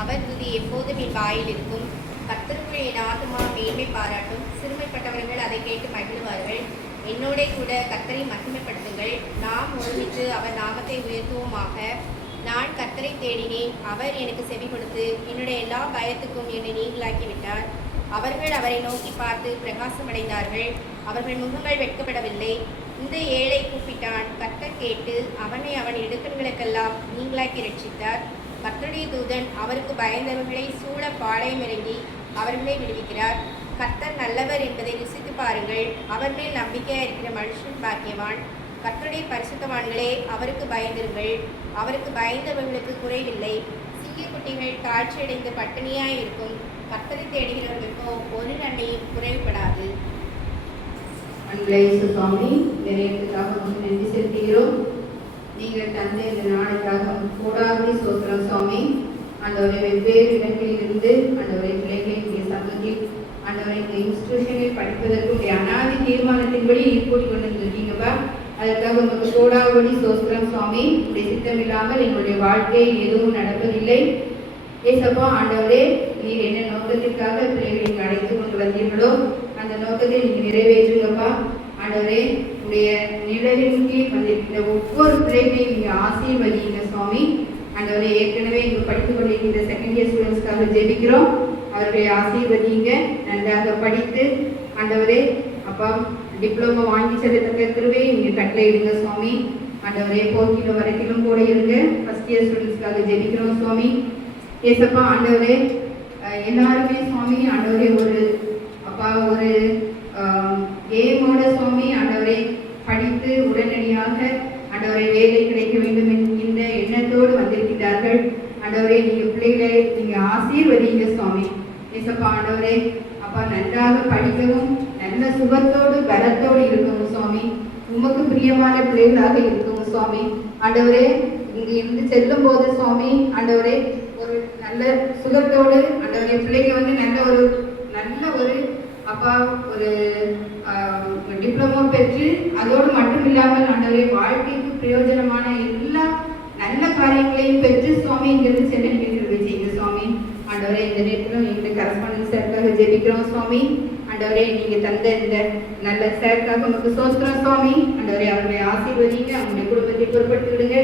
அவர் துதி எப்போதும் என் வாயில் இருக்கும். கர்த்தருக்குள் என் ஆத்துமா மேன்மை பாராட்டும். சிறுமைப்பட்டவர்கள் அதை கேட்டு மகிழ்வார்கள். என்னோட கூட கர்த்தரை மகிமைப்படுத்துங்கள். நாம் ஒருமித்து அவர் நாமத்தை உயர்த்துவோமாக. நான் கர்த்தரை தேடினேன், அவர் எனக்கு செவி கொடுத்து என்னுடைய எல்லா பயத்துக்கும் என்னை நீங்களாக்கிவிட்டார். அவர்கள் அவரை நோக்கி பார்த்து பிரகாசமடைந்தார்கள். அவர்கள் முகங்கள் வெட்கப்படவில்லை. இந்த ஏழை கூப்பிட்டான், கர்த்தர் கேட்டு அவனை அவன் இடுக்கண்களுக்கெல்லாம் நீங்களாக்கி ரட்சித்தார். கர்த்தருடைய தூதன் அவருக்கு பயந்தவர்களை சூழ பாளையம் இறங்கி அவர்களை விடுவிக்கிறார். கர்த்தர் நல்லவர் என்பதை ருசித்து பாருங்கள். அவர் மேல் நம்பிக்கையாக இருக்கிற மனுஷன் பாக்கியவான். கர்த்தருடைய பரிசுத்தவான்களே, அவருக்கு பயந்திருங்கள். அவருக்கு பயந்தவர்களுக்கு குறைவில்லை. சிங்கக்குட்டிகள் தாழ்ச்சியடைந்து பட்டினியாய் இருக்கும். கர்த்தரை தேடுகிறவர்களுக்கோ ஒரு நன்மையும் குறைவுபடாது. சுவாமி, நிறையத்துக்காக நன்றி செலுத்துகிறோம். நீங்கள் தந்த இந்த நாளுக்காக கோடாகி சோத்திரம் சுவாமி. ஆண்டவரை வெவ்வேறு இடங்களிலிருந்து ஆண்டவரை பிள்ளைகளை உடைய சங்கத்தில் ஆண்டவரை இந்த இன்ஸ்டிடியூஷனில் படிப்பதற்கு உடைய அனாதி தீர்மானத்தின்படி கூட்டி கொண்டு வந்திருக்கீங்கப்பா. அதற்காக உங்களுக்கு கோடாகி சோத்திரம் சுவாமி. உடைய சித்தம் இல்லாமல் எங்களுடைய வாழ்க்கையில் எதுவும் நடப்பதில்லை. ஏசப்பா ஆண்டவரே, நீர் என்ன நோக்கத்திற்காக பிள்ளைகளை அழைத்து கொண்டு வந்தீர்களோ அந்த நோக்கத்தை நீங்கள் நிறைவேற்றுங்கப்பா. ஆண்டவரே, உடைய நிழலின் கீழ் வந்திருக்கிற ஒவ்வொரு பிள்ளைகளையும் நீங்கள் ஆசீர்வதிங்க சுவாமி. ஆண்டவரே, ஏற்கனவே இங்கு படித்துக் கொண்டிருக்கிற செகண்ட் இயர் ஸ்டூடெண்ட்ஸ்க்காக ஜெபிக்கிறோம். அவர்களை ஆசீர்வதிங்க, நன்றாக படித்து ஆண்டவரே அப்பா டிப்ளமோ வாங்கி செல்லத்தக்க கிருபையை நீங்கள் கட்டளையிடுங்க சுவாமி. ஆண்டவரே, போக்கிலும் வரைக்கிலும் கூட இருங்க. ஃபர்ஸ்ட் இயர் ஸ்டூடெண்ட்ஸ்க்காக ஜெபிக்கிறோம் சுவாமி. ஏசப்பா ஆண்டவரே, எல்லாருமே சுவாமி ஆண்டவரே ஒரு அப்பா ஒரு ஏமோட சுவாமி ஆண்டவரை படித்து உடனடியாக ஆண்டவரை வேலை கிடைக்க வேண்டும் என்கின்ற எண்ணத்தோடு வந்திருக்கிறார்கள். ஆண்டவரே, நீங்கள் பிள்ளைகளை நீங்கள் ஆசீர்வதிங்க சுவாமி. ஏசப்பா ஆண்டவரே அப்பா நன்றாக படிக்கவும் நல்ல சுகத்தோடு பலத்தோடு இருக்கவும் சுவாமி. உமக்கு பிரியமான பிள்ளைகளாக இருக்கவும் சுவாமி. ஆண்டவரே, இங்கு இருந்து செல்லும் போது சுவாமி ஆண்டவரே ஒரு நல்ல சுகத்தோடு ஆண்டவரே பிள்ளைங்க நல்ல ஒரு அப்பா ஒரு டிப்ளமோ பெற்று அதோடு மட்டும் இல்லாமல் ஆண்டவரே வாழ்க்கைக்கு பிரயோஜனமான எல்லா நல்ல காரியங்களையும் பெற்று சுவாமி இங்கிருந்து சென்று நீங்கள் செய்யுங்க சுவாமி. ஆண்டவரே, இந்த நேரத்திலும் எங்களுடைய கரஸ்பாண்டன்ட் சாருக்காக ஜெபிக்கிறோம் சுவாமி. ஆண்டவரே, நீங்க தந்த இந்த நல்ல சாருக்காக உங்களுக்கு சோத்திரம் சுவாமி. ஆண்டவரே, அவர்களை ஆசீர்வதிங்க, அவங்களுடைய குடும்பத்தை பொறுப்படுத்திவிடுங்க.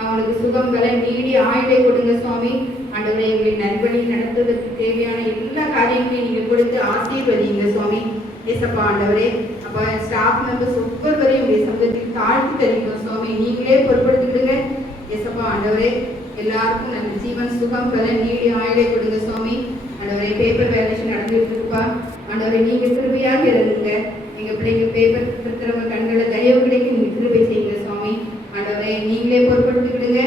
அவங்களுக்கு சுகம் பல நீடி ஆயுளை கொடுங்க சுவாமி. ஆண்டவரை எங்களை நல்வழி நடத்துவதற்கு தேவையான எல்லா காரியங்களையும் நீங்கள் கொடுத்து ஆசீர்வதிங்க சுவாமி. ஏசப்பா ஆண்டவரே அப்பா ஸ்டாஃப் மெம்பர்ஸ் ஒவ்வொருவரையும் உடைய சமூகத்தில் தாழ்த்தி தருகிறோம் சுவாமி. நீங்களே பொறுப்படுத்திவிடுங்க ஏசப்பா ஆண்டவரே. எல்லாருக்கும் நல்ல ஜீவன் சுகம் பல நீடி ஆயுளை கொடுங்க சுவாமி. ஆண்டவரை பேப்பர் வேலேஷன் நடந்துட்டு இருப்பா. ஆண்டவரை நீங்க கிருபையாக இருங்க. எங்க பிள்ளைங்க பேப்பர் திருத்தவங்க கண்களை தயவு கிடைக்க நீங்க கிருபை செய்யுங்க சுவாமி. ஆண்டவரை நீங்களே பொறுப்படுத்திக்கிடுங்க.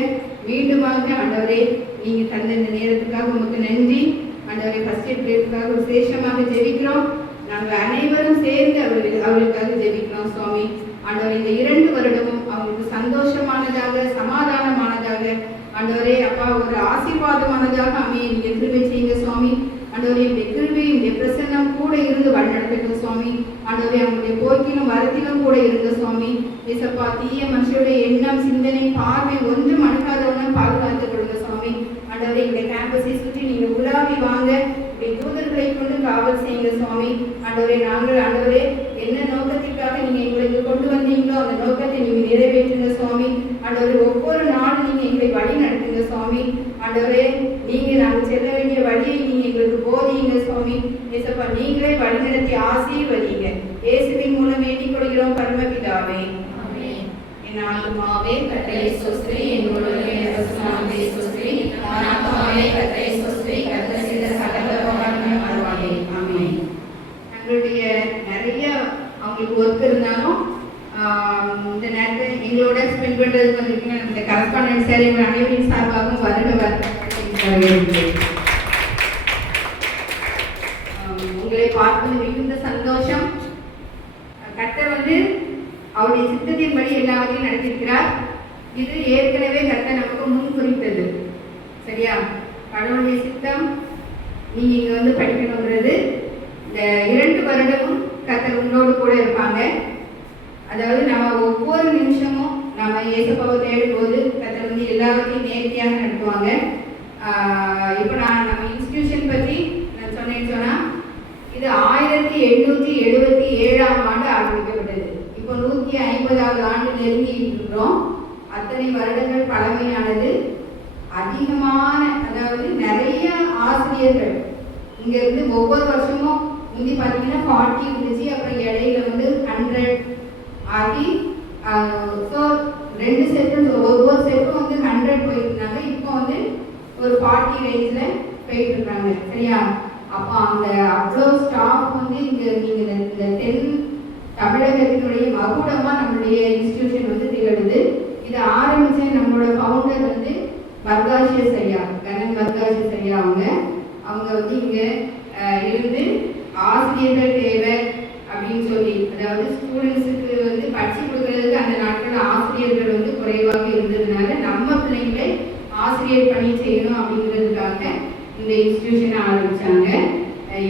மீண்டுமாக ஆண்டவரே, நீங்க தந்த இந்த நேரத்துக்காக உங்களுக்கு நன்றி. ஆண்டவரை ஃபர்ஸ்ட் இயர் பிள்ளைகளுக்காக விசேஷமாக ஜெபிக்கிறோம். நாங்கள் அனைவரும் சேர்ந்து அவர்களுக்காக ஜெபிக்கிறோம் சுவாமி. ஆண்டவரை இந்த 2 வருடமும் அவங்களுக்கு சந்தோஷமானதாக சமாதானமானதாக ஆண்டவரே அப்பா ஒரு ஆசீர்வாதமானதாக அமைய நீங்க கிருபை செய்யுங்க சுவாமி. ஆண்டவரே, இந்த கிருபை இந்த பிரசன்னம் கூட இருந்து வழிநடத்தட்டும் சுவாமி. ஆண்டவரே, அவங்களுடைய போக்கிலும் வரத்திலும் கூட இருங்க சுவாமி. ஏசப்பா தீய மனுஷருடைய எண்ணம் சிந்தனை பார்வை ஒன்றும் அணுகாதவன பாதுகாத்துக் கொடுங்க சுவாமி. ஆண்டவரே, இந்த கேம்பஸை சுற்றி நீங்க உலாவி வாங்க, தூதர்களை கொண்டு காவல் செய்யுங்க சுவாமி. ஆண்டவரே, நாங்கள் ஆண்டவரே என்ன நோக்கத்திற்காக நீங்க எங்களுக்கு கொண்டு வந்தீங்களோ அந்த நோக்கத்தை நீங்க நிறைவேற்றுங்க சுவாமி. ஆண்டவரே, ஒவ்வொரு நாளும் நீங்க எங்களை வழி நடத்துங்க சுவாமி. ஆண்டவரே, நீங்க நாங்கள் செல்ல வேண்டிய வழியை நீங்க எங்களுக்கு போதியுங்க சுவாமி. ஏசப்பா நீங்களே வழி நடத்தி ஆசீர்வதிங்க. இயேசுவின் மூலம் வேண்டிக் கொள்கிறோம் பரமபிதாவே. என் ஆத்துமாவே கர்த்தரை ஸ்தோத்திரி, என் முழுவதுமே நாமத்தை ஸ்தோத்திரி. என் ஆத்துமாவே கர்த்தரை ஸ்தோத்திரி, கர்த்தர் செய்த சகல உபகாரங்களையும் மறவாதே. ஆமென். நம்மளுடைய நிறைய அவங்களுக்கு ஒர்க் இருந்தாலும் இந்த நேரத்தை எங்களோட ஸ்பெண்ட் பண்றதுக்கு வந்திருக்கீங்க. இந்த கரஸ்பாண்டன்ட் சார் எங்கள் அனைவரின் சார்பாகவும் உங்களை பார்ப்பது மிகுந்த சந்தோஷம். கர்த்தர் அவருடைய சித்தத்தின்படி எல்லாவற்றையும் நடத்திருக்கிறார். இது ஏற்கனவே கர்த்தர் நமக்கு முன் குறித்தது. சரியா? கடவுளுடைய சித்தம் நீங்க இங்க படிக்கணுங்கிறது. இந்த 2 வருடமும் கர்த்தர் உங்களோடு கூட இருப்பாங்க. அதாவது நம்ம ஒவ்வொரு நிமிஷமும் நம்ம இயேசுவை தேடும் போது கர்த்தர் எல்லாவற்றையும் நேர்த்தியாக நடத்துவாங்க. இப்போ நம்ம இன்ஸ்டிடியூஷன் பற்றி நான் சொன்னேன்னு சொன்னால் இது 1877ஆம் ஆண்டு ஆரம்பிக்கப்பட்டது. இப்போ 150வது ஆண்டு நெருங்கி இருக்கிறோம். அத்தனை வருடங்கள் பழமையானது. அதிகமான, அதாவது நிறைய ஆசிரியர்கள் இங்கேருந்து ஒவ்வொரு வருஷமும் முந்தி பார்த்தீங்கன்னா 40 இருந்துச்சு, அப்புறம் இடையில வந்து 100 ஆகி ஸோ 2 செட்டு ஒவ்வொரு செட்டும் வந்து 100 போயிருந்தாங்க. இப்போ வந்து ஒரு 40 ரேஞ்சில் போயிட்டு இருக்காங்க. சரியா? அப்போ அந்த அவ்வளோ ஸ்டாஃப் வந்து இங்கே நீங்கள் இந்த தென் தமிழகத்தினுடைய மகுடமாக நம்மளுடைய இன்ஸ்டிடியூஷன் வந்து திகழுது. இது ஆரம்பித்த நம்மளோட ஃபவுண்டர் வந்து வர்காஷியஸ் ஐயா, கனன் வர்காஷியஸ் ஐயா. அவங்க வந்து இங்கே இருந்து ஆசிரியர்கள் தேவை அப்படின்னு சொல்லி, அதாவது ஸ்டூடெண்ட்ஸுக்கு வந்து படிச்சு கொடுக்கறதுக்கு அந்த நாட்கள் ஆசிரியர்கள் வந்து குறைவாக இருந்ததுனால நம்ம பிள்ளைங்களை ஆசிரியர் பணி செய்யணும் அப்படிங்கிறதுக்காக இந்த இன்ஸ்டிடியூஷனை ஆரம்பித்தாங்க.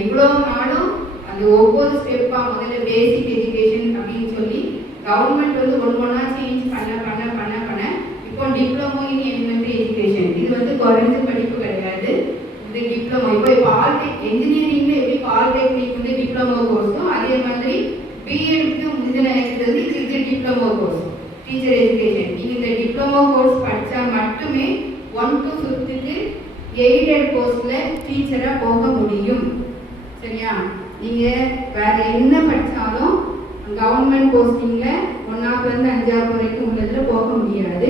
இவ்வளோ நாளும் அந்த ஒவ்வொரு ஸ்டெப்பாக முதல்ல பேசிக் எஜுகேஷன் அப்படின்னு சொல்லி கவர்மெண்ட் வந்து ஒன்றா சேஞ்ச் பண்ண இப்போ டிப்ளமோ இன் எலிமெண்ட்ரி எஜுகேஷன், இது வந்து குறைஞ்ச படிப்பு கிடையாது, இது டிப்ளமோ. இப்போ பாலிடெக் என்ஜினியரிங்ல எப்படி பாலிடெக்னிக் வந்து டிப்ளமோ கோர்ஸும், அதே மாதிரி பிஎட்க்கு முந்தின இருக்கிறது இது டிப்ளமோ கோர்ஸ், டீச்சர் எஜுகேஷன். நீங்கள் இந்த டிப்ளமோ கோர்ஸ் படித்தா மட்டுமே 1 to 5க்கு எய்டட் கோர்ஸில் டீச்சராக போக முடியும். சரியா? நீங்கள் வேறு என்ன படித்தாலும் கவர்மெண்ட் போஸ்டிங்கில் 1ஆவதுலேருந்து 5ஆவது வரைக்கும் உள்ளதில் போக முடியாது.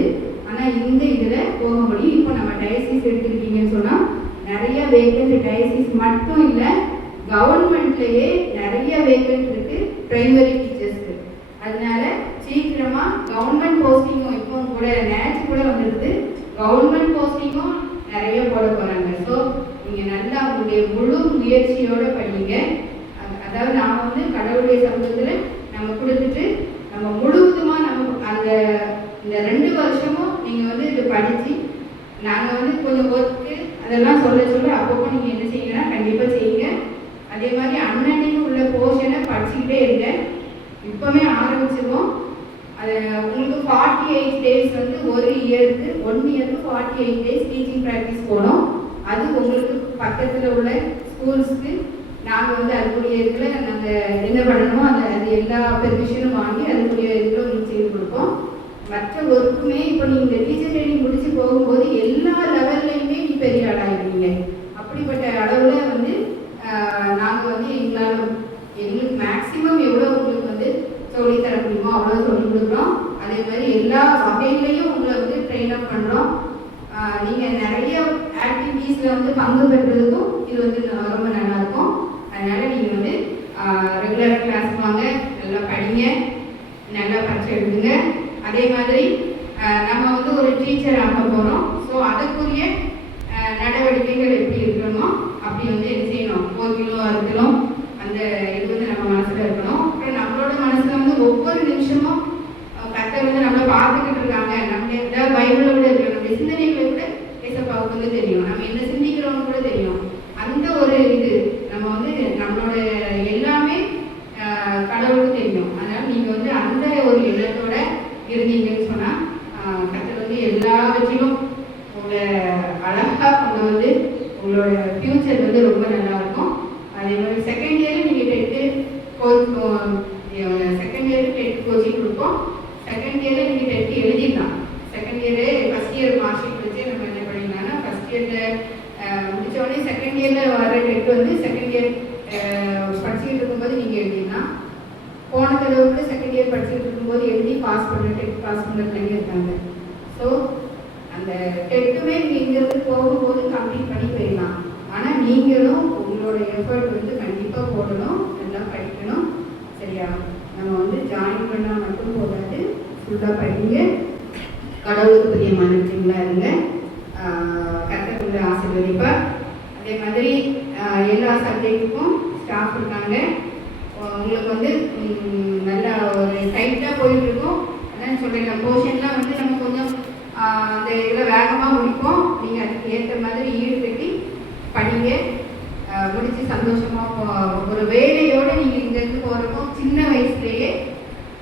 ஆனால் இந்த இதில் போக முடியும். இப்போ நம்ம டயசிஸ் எடுத்துக்கிட்டீங்கன்னு சொன்னால் நிறைய வேக்கன்ட் டயசிஸ் மட்டும் இல்லை, கவர்மெண்ட்லேயே நிறைய வேக்கன்ட் இருக்குது ப்ரைமரி டீச்சர்ஸ்க்கு. அதனால சீக்கிரமாக கவர்மெண்ட் போஸ்டிங்கும் இப்போ கூட நேட்ச் கூட வந்துடுது, கவர்மெண்ட் போஸ்டிங்கும் நிறைய போட போகிறாங்க. ஸோ நீங்கள் நல்லா உங்களுடைய முழு முயற்சியோடு படிங்க. அதாவது நாம் வந்து கடவுளுடைய சமூகத்தில் நம்ம கொடுத்துட்டு நம்ம முழுவதுமாக நம்ம அந்த இந்த 2 வருஷமும் நீங்கள் வந்து இது படித்து நாங்கள் வந்து கொஞ்சம் ஒர்க்கு அதெல்லாம் சொல்ல அப்பப்போ நீங்கள் என்ன செய்யுங்கன்னா கண்டிப்பாக செய்யுங்க. அதே மாதிரி அன்னன்னைக்கு உள்ள போர்ஷனை படிச்சுக்கிட்டே இருங்க. இப்போவே ஆரம்பிச்சிருவோம். அது உங்களுக்கு 48 டேஸ் வந்து ஒரு இயருக்கு 1 இயருக்கு 48 டேஸ் டீச்சிங் ப்ராக்டிஸ் போகணும். அது உங்களுக்கு பக்கத்தில் உள்ள ஸ்கூல்ஸ்க்கு நாங்கள் வந்து அதுக்குரிய இதில் நாங்கள் என்ன பண்ணணுமோ அது எல்லா பெர்மிஷனும் வாங்கி அதுக்குரிய இதில் உங்களுக்கு செய்து கொடுப்போம். மற்ற ஒர்க்குமே இப்போ நீங்கள் இந்த டீச்சர் ட்ரைனிங் முடிச்சு போகும்போது எல்லா லெவல்லையுமே நீ பெரிய ஆளாயிருவீங்க. அப்படிப்பட்ட அளவில் வந்து நாங்கள் வந்து எங்களுக்கு மேக்ஸிமம் எவ்வளோ உங்களுக்கு வந்து சொல்லித்தர முடியுமோ அவ்வளோ சொல்லிக் கொடுக்குறோம். அதே மாதிரி எல்லா வகையிலையும் உங்களை வந்து ட்ரெயின் அப் பண்ணுறோம். நீங்கள் நிறைய ஆக்டிவிட்டீஸில் வந்து பங்கு பெறுறதுக்கும் இது வந்து ரொம்ப நல்லாயிருக்கும். அதனால் நீங்கள் வந்து ரெகுலராக கிளாஸ் வாங்க, நல்லா படிங்க, நல்லா பரிச்சை எழுதுங்க. அதே மாதிரி நம்ம வந்து ஒரு டீச்சர் ஆக போகிறோம். ஸோ அதுக்குரிய நடவடிக்கைகள் எப்படி இருக்கணுமோ அப்படி வந்து என்ன செய்யணும், போக்கிலும் அறுக்கணும், அந்த இது வந்து நம்ம மனசில் இருக்கணும். அப்புறம் நம்மளோட மனசில் வந்து ஒவ்வொரு நிமிஷமும் கர்த்தர் வந்து நம்மளை பார்த்துக்கிட்டு இருக்காங்க. நம்ம ஏதாவது பைபிளை கூட இருக்கணும், நம்ம சிந்தனைகளை கூட ஏசப்பாவுக்கு வந்து தெரியும், நம்ம என்ன சிந்திக்கிறோம்னு கூட தெரியும். அந்த ஒரு இது நம்ம வந்து நம்மளோட எல்லாமே கடவுளுக்கு தெரியும். அதனால் நீங்கள் வந்து அந்த ஒரு எண்ணத்தோட இருந்தீங்கன்னு சொன்னால் கர்த்தர் வந்து எல்லாவற்றிலும் உங்களை அழகாக கொண்டு வந்து உங்களோட ஃப்யூச்சர் வந்து ரொம்ப நல்லாயிருக்கும். அதே மாதிரி செகண்ட் இயரில் நீங்கள் செகண்ட் இயருக்கு டெட் கோச்சிங் கொடுப்போம். செகண்ட் இயரில் நீங்கள் டெட் எழுதிடலாம். Second year first year mark sheet வச்சு நம்ம என்ன பண்ணிடலாம்னா ஃபஸ்ட் இயரில் முடித்தோடனே செகண்ட் இயரில் வர டெட் வந்து செகண்ட் இயர் படிச்சுக்கிட்டு இருக்கும்போது நீங்கள் எழுதிடலாம். போன தடவை செகண்ட் இயர் படிச்சுக்கிட்டு இருக்கும்போது எழுதி பாஸ் பண்ணுற டெட் பாஸ் பண்ணுற பிள்ளைங்க இருக்காங்க. ஸோ அந்த டெட்டுமே நீங்கள் இங்கேருந்து போகும்போது கம்ப்ளீட் பண்ணி போயிடலாம். ஆனால் நீங்களும் உங்களோட எஃபர்ட் வந்து கண்டிப்பாக போடணும், நல்லா படிக்கணும். சரியா? நம்ம வந்து ஜாயின் பண்ணால் மட்டும் போதாது, ஃபுல்லாக படிங்க, கடவுளுக்கு பெரிய மனசுங்களாக இருங்க, கற்றுக்கொள்ள ஆசீர்வதிப்பார். அதே மாதிரி எல்லா சப்ஜெக்ட்டுக்கும் ஸ்டாஃப் இருக்காங்க. உங்களுக்கு வந்து நல்லா ஒரு டைட்டாக போயிட்டுருக்கும். அதான் சொல்கிறேன், போர்ஷன்லாம் வந்து நம்ம கொஞ்சம் அந்த இதில் வேகமாக முடிப்போம். நீங்கள் அதுக்கு ஏற்ற மாதிரி ஈடு கட்டி படிங்க, முடித்து சந்தோஷமாக ஒரு வேலையோடு நீங்கள் இங்கேருந்து போகிறப்போ சின்ன வயசுலேயே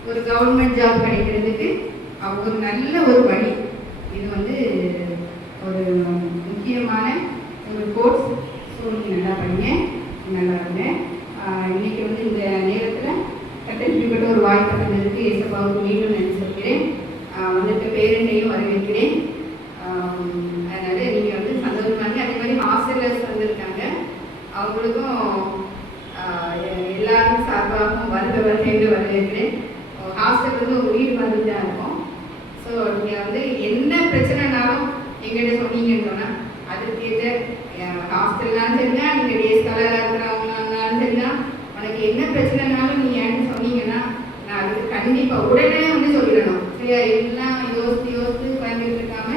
ஒரு கவர்மெண்ட் ஜாப் கிடைக்கிறதுக்கு ஒரு நல்ல ஒரு வழி. இது வந்து ஒரு முக்கியமான கோர்ஸ். ஸோ நீங்கள் நல்லா படிங்க, நல்லா இருங்க. இன்னைக்கு வந்து இந்த நேரத்தில் கட்டளிக்கப்பட்ட ஒரு வாய்ப்பு தந்ததுக்கு ஏசப்பாவுக்கு மீண்டும் நன்றி சொல்கிறேன். வந்துட்டு பேரண்டையும் வரவேற்கிறேன். அதனால் நீங்கள் வந்து சந்தோஷமாக, அதே மாதிரி ஹாஸ்டலர்ஸ் வந்திருக்காங்க, அவங்களுக்கும் எல்லாரும் சார்பாகவும் வருகைன்னு வரவேற்கிறேன். ஹாஸ்டல் வந்து ஒரு வீடு மாதிரி தான் இருக்கும். ஸோ நீங்கள் வந்து என்ன பிரச்சனைனாலும் எங்கிட்ட சொன்னீங்கன்னு சொன்னால் அதுக்கேற்ற ஹாஸ்டல்னாலும் சரிதான், நீங்கள் டே ஸ்காலராக இருக்கிறவங்கனாலும் சரிதான், உனக்கு என்ன பிரச்சனைனாலும் நீங்கள் என்கிட்ட சொன்னீங்கன்னா நான் அதுக்கு கண்டிப்பாக உடனே வந்து சொல்லிடணும். சரியா? எல்லாம் யோசித்து பயந்துட்டு இருக்காம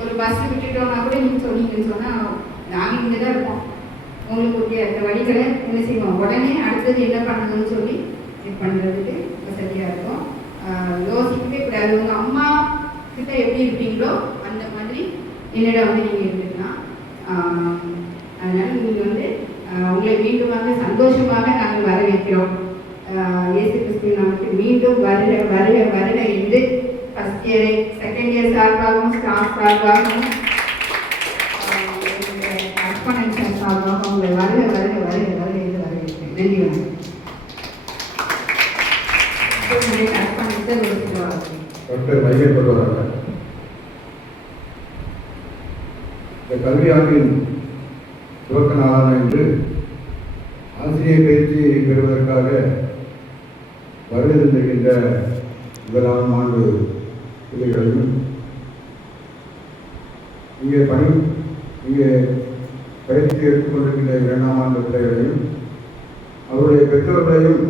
ஒரு பஸ் விட்டுட்டோம்னா கூட நீங்கள் சொன்னீங்கன்னு சொன்னால் நாங்கள் இங்கே தான் இருப்போம். உங்களுக்கு உரிய அந்த வழிகளை என்ன செய்வோம், உடனே அடுத்தது என்ன பண்ணணும்னு சொல்லி இது பண்ணுறதுக்கு வசதியாக இருக்கும். யோசிக்கவே கூடாது. உங்கள் அம்மா கிட்ட எப்படி இருப்பீங்களோ அந்த மாதிரி என்னிடம் வந்து நீங்கள் இருந்துக்கலாம். அதனால் நீங்கள் வந்து உங்களை மீண்டும் வந்து சந்தோஷமாக நாங்கள் வரவேற்கிறோம். இயேசு கிறிஸ்து நமக்கு மீண்டும் வருக வருக வருக என்று ஃபஸ்ட் இயரை செகண்ட் இயர் சார்பாகவும் ஸ்டாஃப் சார்பாகவும் அர்ப்பணம் சார்பாகவும் உங்களை வருக வருக வருக வருக என்று வரவேற்கிறேன். நன்றி வணக்கம். டாக்டர் மையல் கொள்வார்கள். இந்த கல்வியாண்டின் துவக்க நாளான இன்று ஆசிரியர் பயிற்சி பெறுவதற்காக வருகின்ற முதலாம் ஆண்டு பிள்ளைகளையும் இங்கே பயிற்சி எடுத்துக்கொண்டிருக்கின்ற 2ஆம் ஆண்டு பிள்ளைகளையும் அவருடைய பெற்றோர்களையும்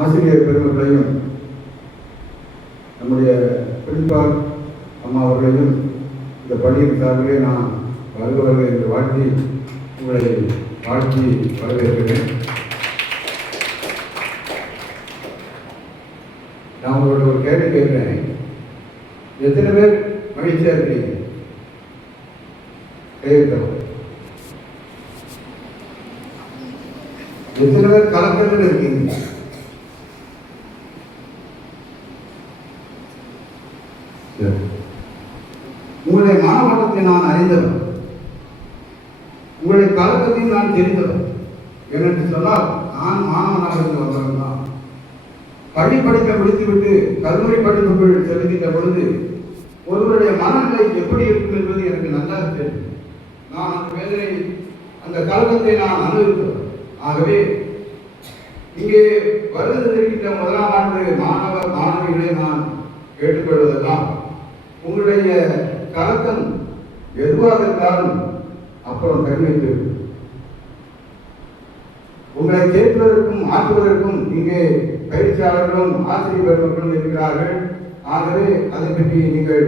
ஆசிரியர் பெருமக்களையும் நம்முடைய பிரின்சிபால் அம்மா அவர்களையும் இந்த பள்ளியின் சார்பிலே நான் வருக வருக என்று வாழ்த்தி உங்களை வாழ்த்தி வரவேற்கிறேன். நான் உங்களோட ஒரு கேள்வி கேட்கிறேன். எத்தனை பேர் மகிழ்ச்சியாக இருக்கிறீங்க? கையெழுத்தவர். எத்தனை பேர் கலக்கத்தில் இருக்கீங்க? உங்களுடைய மாணவட்டத்தை நான் அறிந்தவர், உங்களுடைய கலக்கத்தையும் நான் தெரிந்தவர். எனக்கு சொன்னால் நான் மாணவனாக இருந்து வந்தவன் தான். பள்ளி படிப்பை முடித்துவிட்டு கல்லூரி படிப்புகள் செலுத்துகின்ற பொழுது ஒருவருடைய மனநிலை எப்படி இருக்கும் என்பது எனக்கு நல்லா தெரியும். நான் அந்த வேதனை, அந்த கலக்கத்தை நான் அனுபவித்தவர். ஆகவே இங்கே வருகின்ற முதலாம் ஆண்டு மாணவ மாணவிகளை நான் கேட்டுக்கொள்வதெல்லாம் உங்களுடைய கலக்கம் எதுவாக இருந்தாலும் அப்புறம் கண்வைத்து உங்களை கேட்பதற்கும் ஆற்றுவதற்கும் இங்கே பயிற்சியாளர்களும் ஆசிரியர் பெருமக்களும் இருக்கிறார்கள். ஆகவே அதை பற்றி நீங்கள்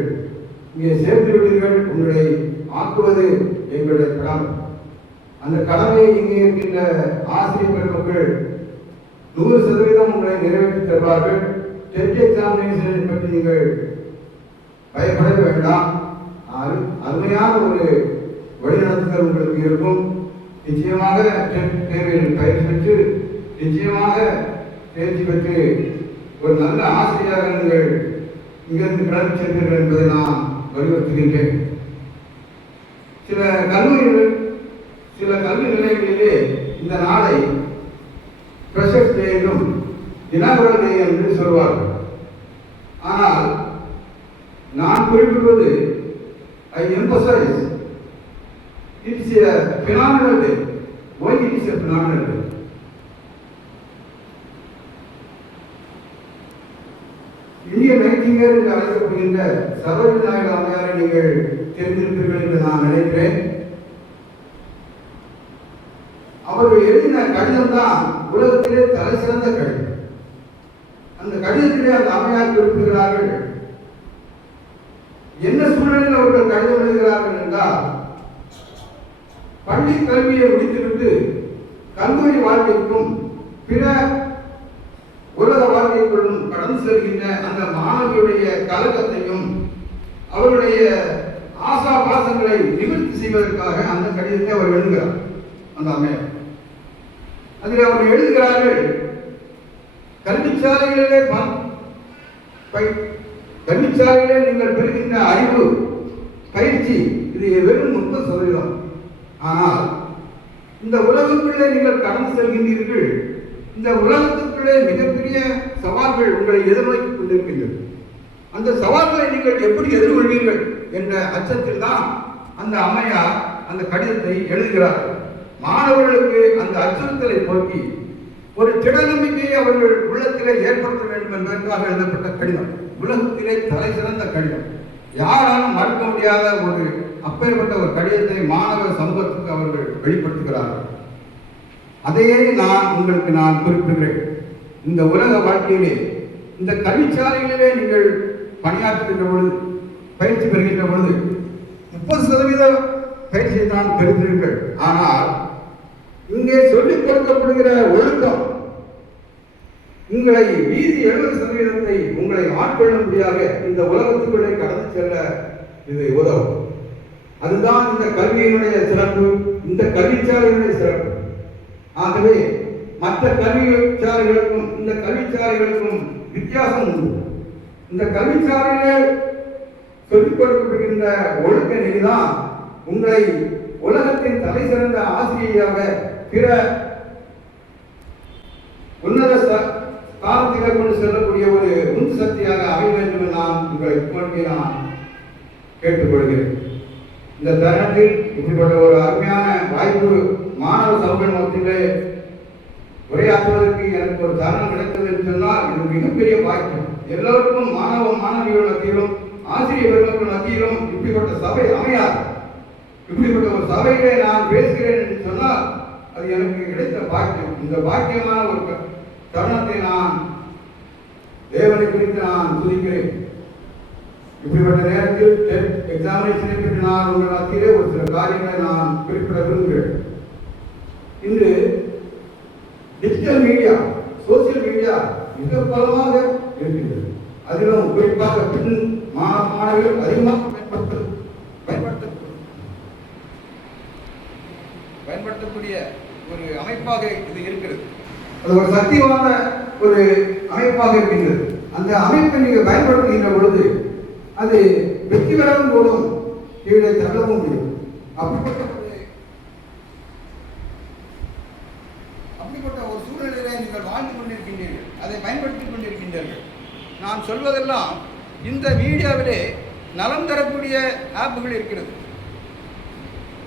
இங்கே சேர்த்து விடுவீர்கள். உங்களை ஆக்குவது எங்களுடைய கடமை. அந்த கடமையை இங்கே இருக்கின்ற ஆசிரியர் பெருமக்கள் 100% உங்களை நிறைவேற்றி தருவார்கள். டெஸ்ட் எக்ஸாமினேஷனை பற்றி நீங்கள் பயப்பட வேண்டாம். அருமையான ஒரு வழிநடத்துதல் உங்களுக்கு இருக்கும். நிச்சயமாக தேர்வில் பயிற்சி பெற்று நிச்சயமாக தேர்ச்சி பெற்று ஒரு நல்ல ஆசிரியராக நீங்கள் இங்கிருந்து கிளம்பி சென்றீர்கள் என்பதை நான் வலியுறுத்துகின்றேன். சில கல்வி நிலையங்களிலே இந்த நாளை ஃப்ரெஷர்ஸ் டே என்றும் இனாகுரல் டே என்று சொல்வார்கள். ஆனால் நான் குறிப்பிடுவது I emphasize it is a phenomenal day. Why it is a phenomenal day? இந்திய நைட்டிங்கேல் என்று அழைக்கப்படுகின்ற சரோஜினி நாயுடு அம்மையாரை நீங்கள் தெரிந்திருப்பீர்கள் என்று நான் நினைக்கிறேன். அவர்கள் எழுதின கடிதம் தான் உலகத்திலே தலை சிறந்த கடிதம். அந்த கடிதத்திலே அந்த அம்மையார் குறிப்பிடுகிறார்கள். என்ன சூழ்நிலையில் அவர்கள் கடிதம் எழுதுகிறார்கள் என்றால், பள்ளி கல்வியை முடித்துவிட்டு கல்லூரி வாழ்க்கைக்கும் பிற உலக வாழ்க்கைக்குள்ளும் கடந்து செல்கின்ற அந்த மாணவியுடைய கலக்கத்தையும் அவருடைய ஆசாபாசங்களை நிவர்த்தி செய்வதற்காக அந்த கடிதத்தை அவர் எழுதுகிறார். அந்த அம்மையார் அதில் அவர் எழுதுகிறார்கள், கல்விச்சாலைகளிலே நீங்கள் பெறுகின்ற அறிவு பயிற்சி இது வெறும் 30%. ஆனால் இந்த உலகத்துக்குள்ளே நீங்கள் கடந்து செல்கின்றீர்கள். இந்த உலகத்துக்குள்ளே மிகப்பெரிய சவால்கள் உங்களை எதிர்நோக்கிக் கொண்டிருக்கின்றது. அந்த சவால்களை நீங்கள் எப்படி எதிர்கொள்வீர்கள் என்ற அச்சத்தில் தான் அந்த அம்மையார் அந்த கடிதத்தை எழுதுகிறார். மாணவர்களுக்கு அந்த அச்சுறுத்தலை போக்கி ஒரு திட நம்பிக்கையை அவர்கள் உள்ளத்திலே ஏற்படுத்த வேண்டும் என்பதற்காக எழுதப்பட்ட கடிதம். உலகத்திலே தலை சிறந்த கடிதம். யாராலும் மறுக்க முடியாத ஒரு அப்பேற்பட்ட ஒரு கடிதத்தை மாணவ சமூகத்துக்கு அவர்கள் வெளிப்படுத்துகிறார்கள். அதையே உங்களுக்கு நான் குறிப்பிடுகிறேன். இந்த உலக வாழ்க்கையிலே இந்த கல்விச்சாலைகளிலே நீங்கள் பணியாற்றுகின்ற பொழுது, பயிற்சி பெறுகின்ற பொழுது 30% பயிற்சியை தான் பெறுகிறீர்கள். ஆனால் இங்கே சொல்லிக் கொடுக்கப்படுகிற ஒழுக்கம் உங்களை மீதி 70% உங்களை ஆட்கொள்ளும்படியாக இந்த உலகத்துக்குள்ளே கடந்து செல்ல இது உதவும். அதுதான் இந்த கல்வியினுடைய சிறப்பு, இந்த கல்விச்சாலையினுடைய சிறப்பு. ஆகவே மற்ற கல்விச்சாலைகளுக்கும் இந்த கல்விச்சாலைகளுக்கும் வித்தியாசம் உண்டு. இந்த கல்விச்சாலையிலே சொல்லிக் கொடுக்கப்படுகின்ற ஒழுக்க நெறிதான் உங்களை உலகத்தின் தலை சிறந்த ஆசிரியராக பிற உன்னத காலத்திலே கொண்டு செல்லக்கூடிய ஒரு உந்து சக்தியாக அமைய வேண்டும் என்று நான் உங்களை கொண்டு நான் கேட்டுக்கொள்கிறேன். இந்த தருணத்தில் இப்படிப்பட்ட ஒரு அருமையான வாய்ப்பு மாணவ சமூக மத்தியிலே உரையாற்றுவதற்கு எனக்கு ஒரு தருணம் கிடைத்தது என்று சொன்னால் இது மிகப்பெரிய வாய்ப்பு. எல்லோருக்கும் மாணவிகள் மத்தியிலும் ஆசிரியர் பெருமக்கள் மத்தியிலும் இப்படிப்பட்ட சபை அமையாது. இப்படிப்பட்ட ஒரு சபையிலே நான் பேசுகிறேன் என்று சொன்னால் அது எனக்கு கிடைத்த பாக்கியம். இந்த பாக்கியமான ஒரு தருணத்தை நான் தேவனை குறித்து நான் துதிக்கிறேன். இப்படிப்பட்ட நேரத்தில் எக்ஸாமினேஷனை பற்றி நான் உங்கள் மத்தியிலே ஒரு சில காரியங்களை நான் குறிப்பிட விரும்புகிறேன். இன்று டிஜிட்டல் மீடியா, சோசியல் மீடியா மிக பலமாக இருக்கின்றது. அதிலும் குறிப்பாக பெண் மாணவர்கள் அதிகமாக பயன்படுத்தக்கூடிய ஒரு அமைப்பாக இது இருக்கிறது. அது ஒரு சக்திவான ஒரு அமைப்பாக இருக்கின்றது. அந்த அமைப்பை நீங்கள் பயன்படுத்துகின்ற பொழுது அது வெற்றி பெறவும் கூடும், கீழே தள்ளவும் முடியும். அப்படிப்பட்ட ஒரு சூழ்நிலையிலே நீங்கள் வாழ்ந்து கொண்டிருக்கின்றீர்கள், அதை பயன்படுத்திக் கொண்டிருக்கின்றீர்கள். நான் சொல்வதெல்லாம் இந்த மீடியாவிலே நலம் தரக்கூடிய ஆப்புகள் இருக்கிறது.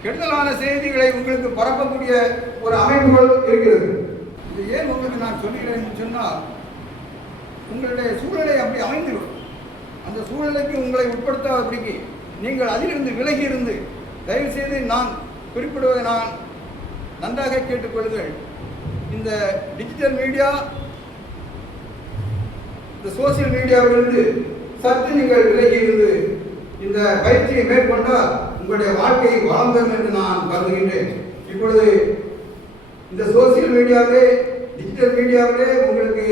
கெடுதலான செய்திகளை உங்களுக்கு பரப்பக்கூடிய ஒரு அமைப்புகள் இருக்கிறது. இது ஏன் உங்களுக்கு நான் சொல்கிறேன் என்று சொன்னால் உங்களுடைய சூழ்நிலை அப்படி அமைந்துவிடும். அந்த சூழ்நிலைக்கு உங்களை உட்படுத்தாதபடிக்கு நீங்கள் அதிலிருந்து விலகி இருந்து தயவு செய்து நான் குறிப்பிடுவதை நான் நன்றாக கேட்டுக்கொள்ளுங்கள். இந்த டிஜிட்டல் மீடியா, இந்த சோசியல் மீடியாவிலிருந்து சற்று நீங்கள் விலகி இருந்து இந்த பயிற்சியை மேற்கொண்டால் உங்களுடைய வாழ்க்கையை வளம் பெறும் என்று நான் கருதுகின்றேன். இப்பொழுது இந்த சோசியல் மீடியாவிலே, டிஜிட்டல் மீடியாவிலே உங்களுக்கு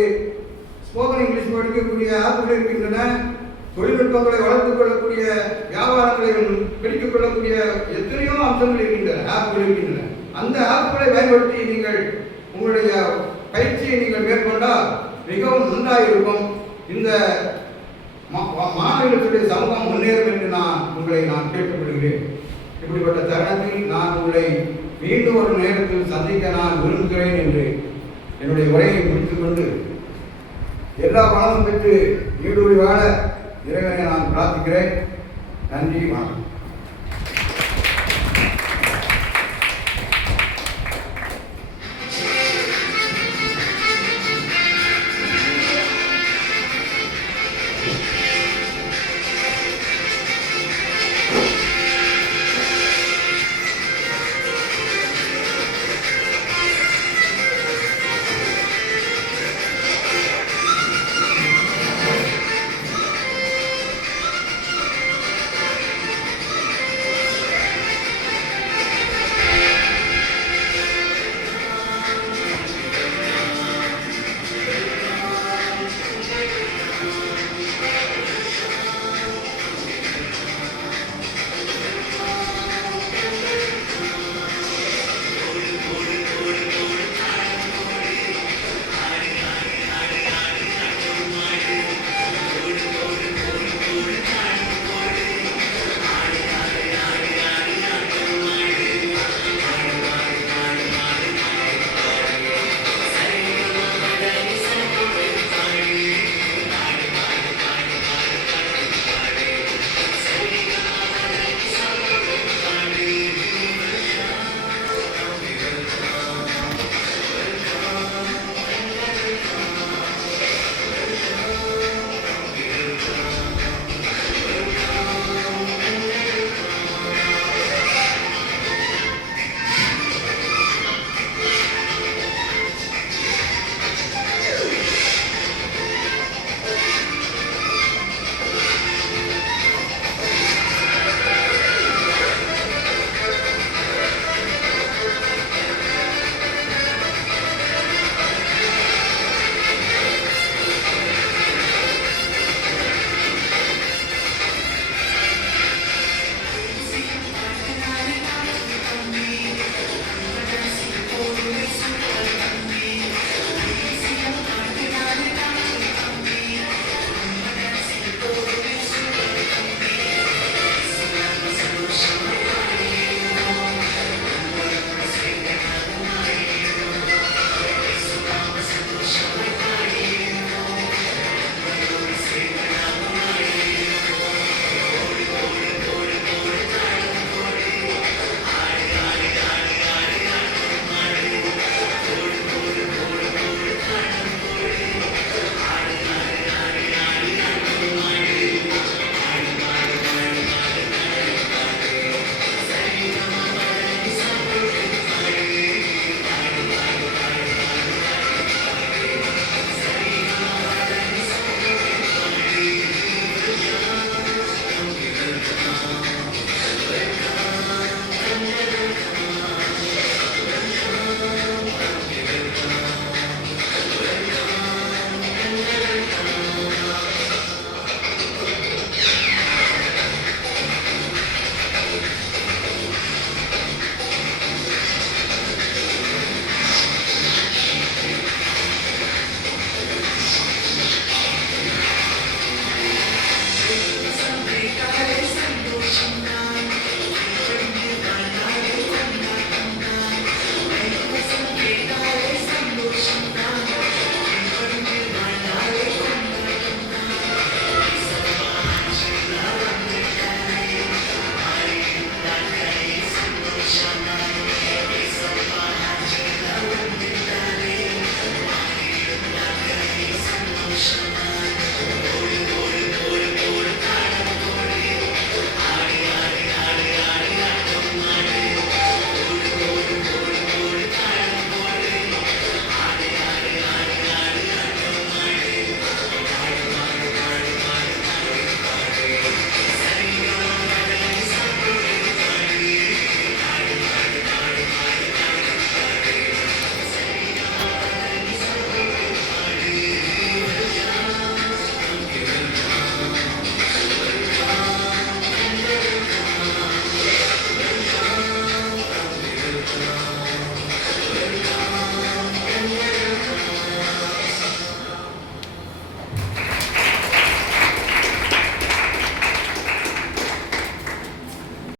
ஸ்போக்கன் இங்கிலீஷ் படிக்கக்கூடிய ஆப்புகள் இருக்கின்றன. தொழில்நுட்பங்களை வளர்த்துக் கொள்ளக்கூடிய, வியாபாரங்களை பெருக்கிக் கொள்ளக்கூடிய எத்தனையோ அம்சங்கள் இருக்கின்றன, ஆப்புகள் இருக்கின்றன. அந்த ஆப்புகளை பயன்படுத்தி நீங்கள் உங்களுடைய பயிற்சியை நீங்கள் மேற்கொண்டால் மிகவும் நன்றாக இருக்கும். இந்த மாணவர்களுடைய சமூகம் முன்னேறும் என்று உங்களை நான் கேட்டுக்கொள்கிறேன். இப்படிப்பட்ட தருணத்தில் நான் உங்களை மீண்டும் ஒரு நேரத்தில் சந்திக்க நான் விரும்புகிறேன் என்று என்னுடைய உரையை முடித்துக் கொண்டு எல்லா வளமும் பெற்று நீடூழி வாழ இறைவனை நான் பிரார்த்திக்கிறேன். நன்றி, வணக்கம்.